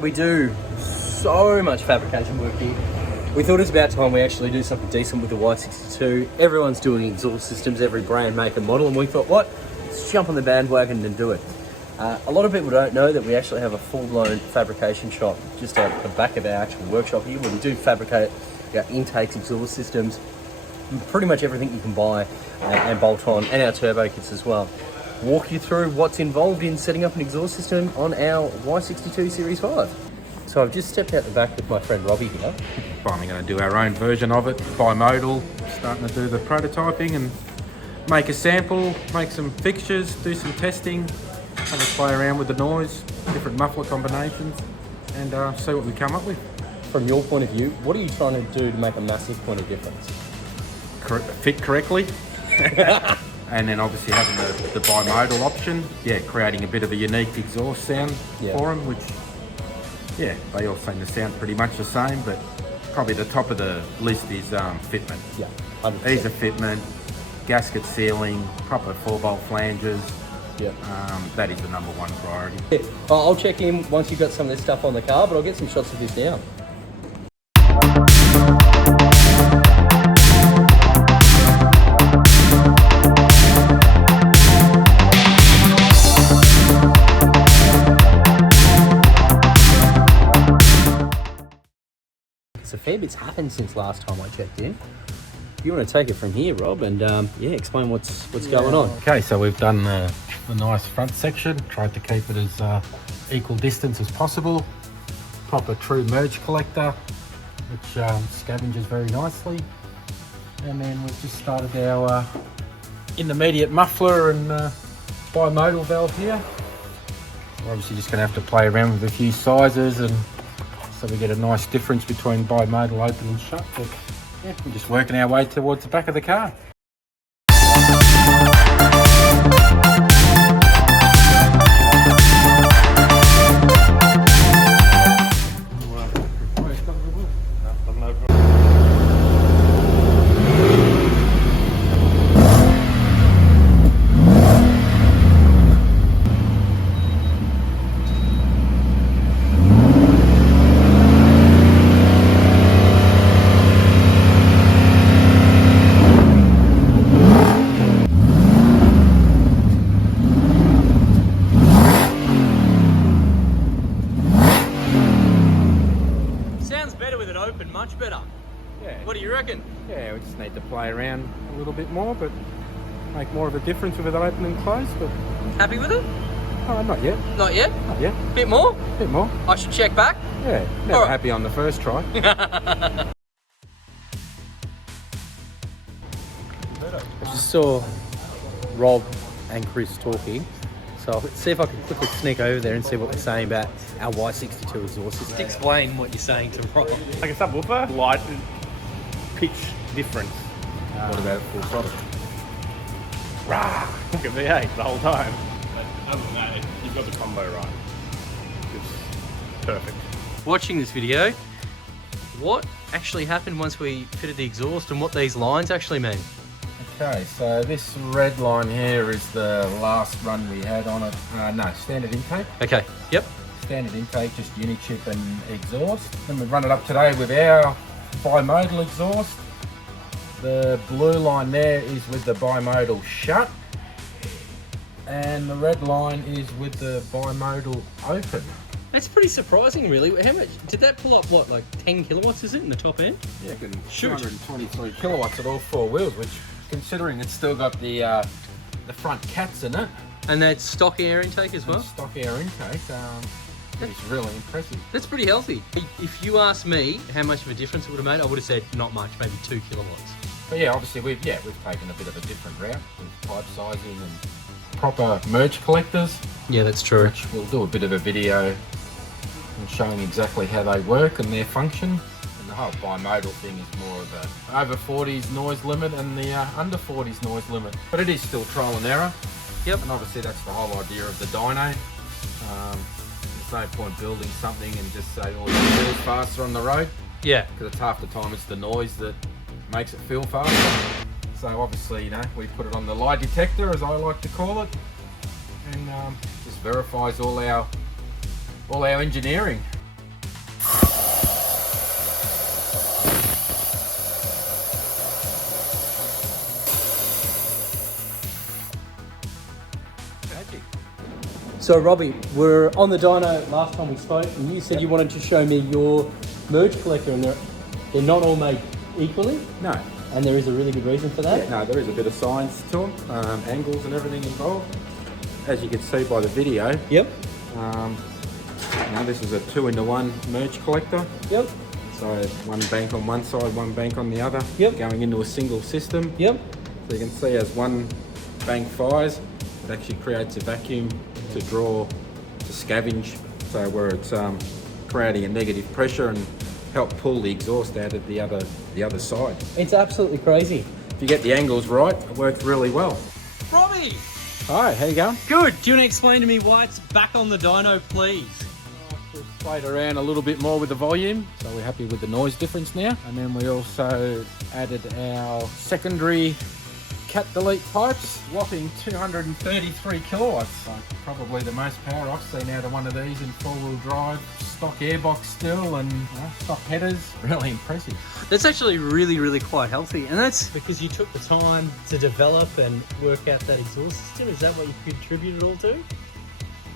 We do so much fabrication work here. We thought it was about time we actually do something decent with the Y62. Everyone's doing exhaust systems, every brand, make and model, and we thought, what? Let's jump on the bandwagon and do it. A lot of people don't know that we actually have a full-blown fabrication shop just at the back of our actual workshop here, where we do fabricate our intakes, exhaust systems, pretty much everything you can buy and bolt on, and our turbo kits as well. Walk you through what's involved in setting up an exhaust system on our Y62 Series 5. So I've just stepped out the back with my friend Robbie here. Finally going to do our own version of it, bimodal, starting to do the prototyping and make a sample, make some fixtures, do some testing, have a play around with the noise, different muffler combinations, and see what we come up with. From your point of view, what are you trying to do to make a massive point of difference? Fit correctly. And then obviously having the bimodal option, creating a bit of a unique exhaust sound for them, which, they all seem to sound pretty much the same, but probably the top of the list is fitment. Yeah, 100%. Ease of fitment, gasket sealing, proper 4-bolt flanges. Yeah. That is the number one priority. Yeah. I'll check in once you've got some of this stuff on the car, but I'll get some shots of this now. So a fair bit's happened since last time I checked in. You want to take it from here, Rob, and explain what's going on. Okay, so we've done the nice front section, tried to keep it as equal distance as possible. Proper true merge collector, which scavenges very nicely. And then we've just started our intermediate muffler and bimodal valve here. We're obviously just going to have to play around with a few sizes, and so we get a nice difference between bimodal open and shut. But we're just working our way towards the back of the car. Much better. Yeah. What do you reckon? Yeah, we just need to play around a little bit more, but make more of a difference with it open and closed. But happy with it? Not yet. Not yet? Not yet. Bit more? Bit more. I should check back? Yeah, never happy on the first try. I just saw Rob and Chris talking, so I'll see if I can quickly sneak over there and see what they're saying about our Y62 exhaust system. Just explain what you're saying to Rob. Like a subwoofer, light pitch difference. What about full throttle? Rah! Like a V8 the whole time. But other than that, you've got the combo right. It's perfect. Watching this video, what actually happened once we fitted the exhaust and what these lines actually mean? Okay, so this red line here is the last run we had on it. No, standard intake. Okay, yep. Standard intake, just Unichip and exhaust. Then we run it up today with our bimodal exhaust. The blue line there is with the bimodal shut. And the red line is with the bimodal open. That's pretty surprising, really. How much did that pull up? What, like 10 kilowatts is it in the top end? Yeah, 223 kilowatts at all four wheels, which, considering it's still got the front cats in it. And that's stock air intake as well? Stock air intake. It's really impressive. That's pretty healthy. If you asked me how much of a difference it would have made, I would have said not much, maybe 2 kilowatts. But yeah, obviously we've taken a bit of a different route with pipe sizing and proper merge collectors. Yeah, that's true. Which we'll do a bit of a video and showing exactly how they work and their function. And the whole bimodal thing is more of the over 40s noise limit and the under 40s noise limit. But it is still trial and error. Yep. And obviously that's the whole idea of the dyno. There's no point building something and just say, oh, it feels faster on the road. Yeah. Because it's half the time it's the noise that makes it feel faster. So obviously, we put it on the lie detector, as I like to call it, and just verifies all our engineering. So Robbie, we're on the dyno last time we spoke, and you said you wanted to show me your merge collector, and they're not all made equally. No. And there is a really good reason for that. Yeah, no, there is a bit of science to them, angles and everything involved. As you can see by the video. Yep. Now this is a 2-in-1 merge collector. Yep. So one bank on one side, one bank on the other. Yep. Going into a single system. Yep. So you can see as one bank fires, it actually creates a vacuum to draw, to scavenge. So where it's creating a negative pressure and help pull the exhaust out of the other side. It's absolutely crazy. If you get the angles right, it works really well. Robbie! Hi, how you going? Good. Do you want to explain to me why it's back on the dyno, please? We've played around a little bit more with the volume, so we're happy with the noise difference now. And then we also added our secondary cat delete pipes, whopping 233 kilowatts. So probably the most power I've seen out of one of these in 4-wheel drive. Stock airbox still and stock headers. Really impressive. That's actually really quite healthy, and that's because you took the time to develop and work out that exhaust system. Is that what you contributed all to?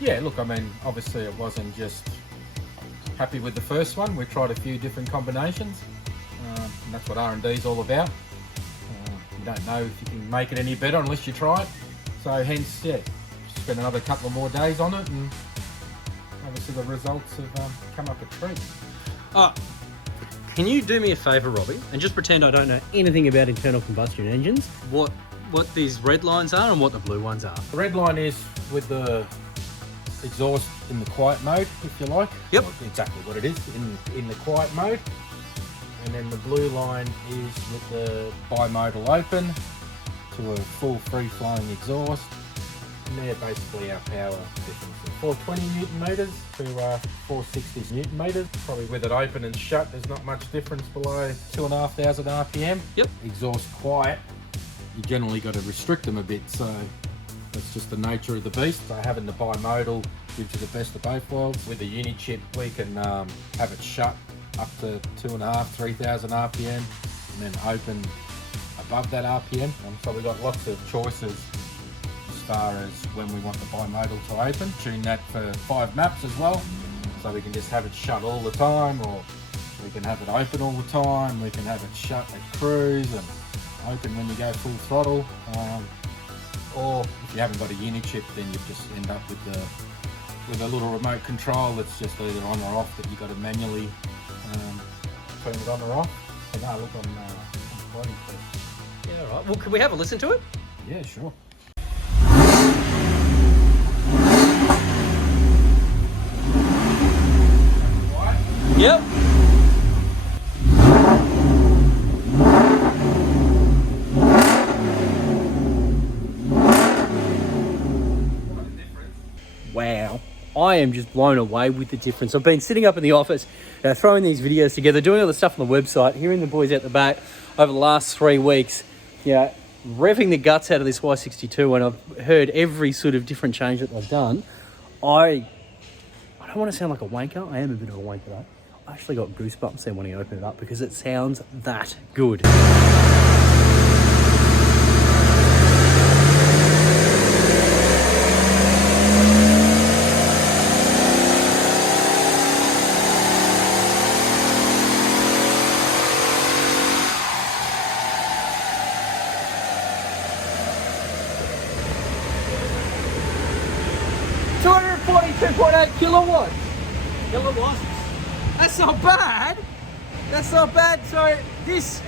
Yeah, look, I mean, obviously it wasn't just happy with the first one. We tried a few different combinations, and that's what R&D is all about. You don't know if you can make it any better unless you try it. So hence, yeah, spend another couple of more days on it, and obviously the results have come up a treat. Can you do me a favour, Robbie, and just pretend I don't know anything about internal combustion engines? What these red lines are and what the blue ones are? The red line is with the exhaust in the quiet mode, if you like. Yep. Well, exactly what it is, in the quiet mode. And then the blue line is with the bimodal open to a full free-flowing exhaust. And they're basically our power differences. 420 newton meters to 460 newton meters. Probably with it open and shut, there's not much difference below 2,500 RPM. Yep. Exhaust quiet, you generally got to restrict them a bit, so that's just the nature of the beast. So having the bimodal gives you the best of both worlds. With the Unichip, we can have it shut up to 2,500, 3,000 RPM, and then open above that RPM. So we've got lots of choices as far as when we want the bimodal to open. Tune that for 5 maps as well, so we can just have it shut all the time, or we can have it open all the time. We can have it shut at cruise and open when you go full throttle. Or if you haven't got a Unichip, then you just end up with a little remote control that's just either on or off, that you've got to manually turn it on or off. So no, look, I'm quite impressed. Yeah, all right. Well, can we have a listen to it? Yeah, sure. Yep. Wow. I am just blown away with the difference. I've been sitting up in the office, throwing these videos together, doing all the stuff on the website, hearing the boys out the back over the last 3 weeks, revving the guts out of this Y62, and I've heard every sort of different change that they've done. I don't want to sound like a wanker. I am a bit of a wanker though. I actually got goosebumps there when I opened it up because it sounds that good. Kilowatts. That's not bad. That's not bad. So this,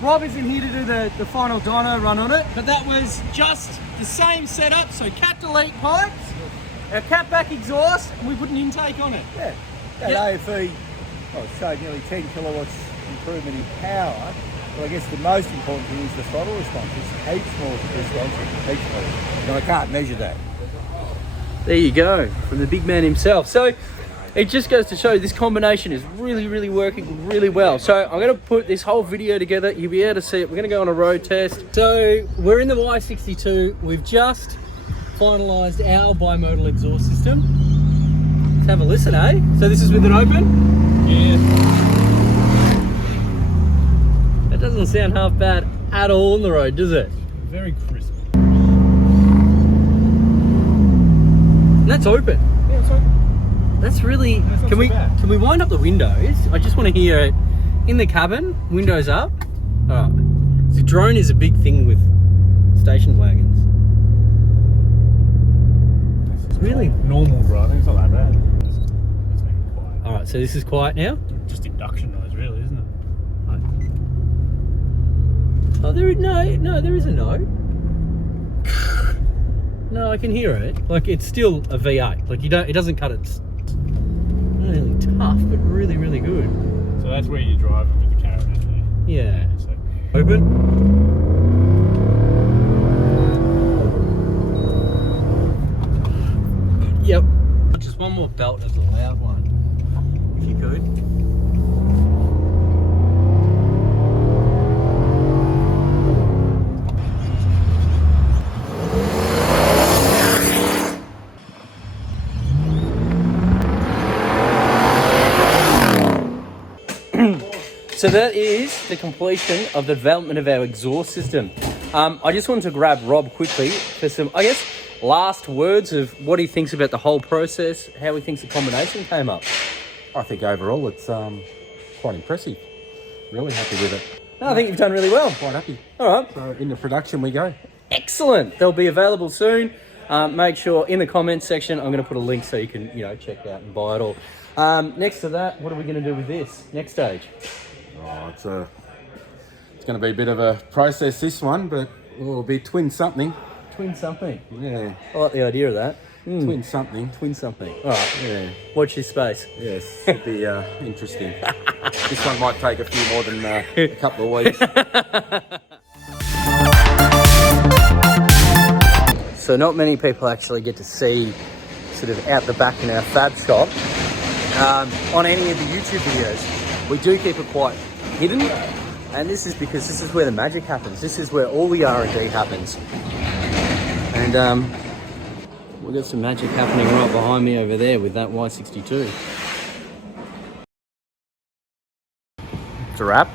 Rob isn't here to do the final dyno run on it, but that was just the same setup. So cat delete pipes, our cat back exhaust, and we put an intake on it. Yeah, that AFE showed nearly 10 kilowatts improvement in power. But I guess the most important thing is the throttle response. It's heaps more responsive, heaps more. And I can't measure that. There you go, from the big man himself. So it just goes to show this combination is really working really well. So I'm going to put this whole video together. You'll be able to see it. We're going to go on a road test. So we're in the Y62. We've just finalised our bimodal exhaust system. Let's have a listen, eh? So this is with it open? Yeah. That doesn't sound half bad at all on the road, does it? Very crisp. That's open. Yeah, it's okay. That's really. not Can too bad. we wind up the windows? I just want to hear it in the cabin. Windows up. All right. The drone is a big thing with station wagons. Really? Normal driving, it's not that bad. Let's make it quiet. All right. So this is quiet now. Just induction noise, really, isn't it? Oh, there is no. There is a no. No, I can hear it. Like it's still a V8. Like it doesn't cut its. Really tough, but really, really good. So that's where you're driving with the caravan there. Yeah. So Open. Yep. Just one more belt as a loud one, if you could. So that is the completion of the development of our exhaust system. I just wanted to grab Rob quickly for some, I guess, last words of what he thinks about the whole process, how he thinks the combination came up. I think overall it's quite impressive. Really happy with it. No, I think you've done really well. Quite happy. All right. So into production we go. Excellent. They'll be available soon. Make sure in the comments section, I'm going to put a link so you can, check it out and buy it all. Next to that, what are we going to do with this? Next stage. Oh, it's going to be a bit of a process, this one, but it'll be twin something. Twin something. Yeah, I like the idea of that. twin something. Twin something. All right. Yeah, Watch this space. yes, it'll be interesting. This one might take a few more than a couple of weeks. So not many people actually get to see sort of out the back in our fab shop on any of the YouTube videos. We do keep it quite hidden, and this is because this is where the magic happens. This is where all the R&D happens. And we've got some magic happening right behind me over there with that Y62. It's a wrap.